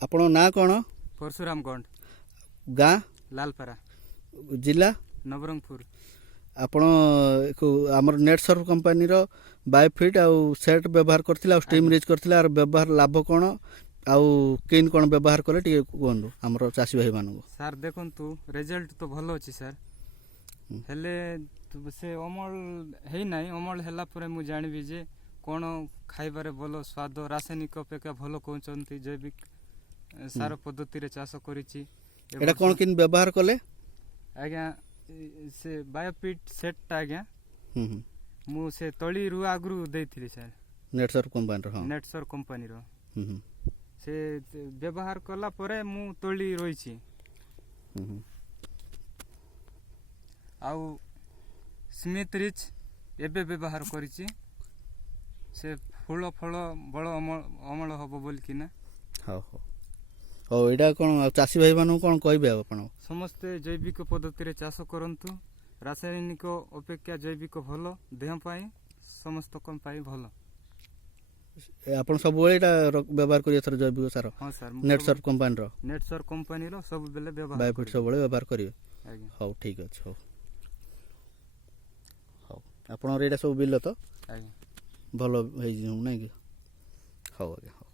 ଆପଣ ନାଁ କ'ଣ? परशुराम गंड ଗାଁ लालपारा ଜିଲ୍ଲା नवरंगपुर। ଆପଣ ଆମର ନେଟ୍ ସର୍ଫ କମ୍ପାନୀର ବାୟୋଫିଟ୍ ଆଉ ସେଟ୍ ବ୍ୟବହାର କରିଥିଲେ ଆଉ ଷ୍ଟିମ୍ ରିଚ୍ କରିଥିଲେ ଆର ବ୍ୟବହାର ଲାଭ କ'ଣ ଆଉ କେନ୍ କ'ଣ ବ୍ୟବହାର କଲେ ଟିକେ କୁହନ୍ତୁ ଆମର ଚାଷୀ ଭାଇମାନଙ୍କୁ। ସାର୍ ଦେଖନ୍ତୁ ରେଜଲ୍ଟ ତ ଭଲ ଅଛି ସାର୍, ହେଲେ ସେ ଅମଳ ହେଇନାହିଁ। ଅମଳ ହେଲା ପରେ ମୁଁ ଜାଣିବି ଯେ କ'ଣ ଖାଇବାରେ ଭଲ ସ୍ୱାଦ, ରାସାୟନିକ ଅପେକ୍ଷା ଭଲ କହୁଛନ୍ତି ଜୈବିକ ସାର ପଦ୍ଧତିରେ ଚାଷ କରିଛି। ଏଇଟା କ'ଣ କେମିତି ବ୍ୟବହାର କଲେ? ଆଜ୍ଞା ସେ ବାୟୋଫିଟ୍ ସେଟ୍ଟା ଆଜ୍ଞା ମୁଁ ସେ ତଳିରୁ ଆଗରୁ ଦେଇଥିଲି ସାର୍, ନେଟ୍ ସର୍ଫ କମ୍ପାନୀର। ହଁ, ନେଟସର କମ୍ପାନୀର। ସେ ବ୍ୟବହାର କଲା ପରେ ମୁଁ ତଳି ରହିଛି। ଆଉ ସ୍ମିଥ୍ ରିଚ୍ ଏବେ ବ୍ୟବହାର କରିଛି, ସେ ଫୁଲ ଫଳ ବଳ ଅମଳ ହେବ ବୋଲିକିନା। ହଉ ହଉ ହଉ, ଏଇଟା କ'ଣ ଆଉ ଚାଷୀ ଭାଇମାନଙ୍କୁ କ'ଣ କହିବେ ଆଉ ଆପଣ? ସମସ୍ତେ ଜୈବିକ ପଦ୍ଧତିରେ ଚାଷ କରନ୍ତୁ। ରାସାୟନିକ ଅପେକ୍ଷା ଜୈବିକ ଭଲ, ଦେହ ପାଇଁ ସମସ୍ତଙ୍କ ପାଇଁ ଭଲ। ଆପଣ ସବୁବେଳେ ଏଇଟା ବ୍ୟବହାର କରିବେ ଏଥର ଜୈବିକ ସାର? ହଁ ସାର୍, ନେଟ୍ ସର୍ଫ କମ୍ପାନୀର ନେଟସର କମ୍ପାନୀର ସବୁବେଳେ ବ୍ୟବହାର ବାୟୋଫିଟ୍ ସବୁବେଳେ ବ୍ୟବହାର କରିବେ। ଆଜ୍ଞା ହଉ ଠିକ୍ ଅଛି। ହଉ ହଉ, ଆପଣଙ୍କର ଏଇଟା ସବୁ ବିଲ ତ ଆଜ୍ଞା ଭଲ ହେଇଯିବ ନାଇଁ କି? ହଉ ଆଜ୍ଞା ହଉ।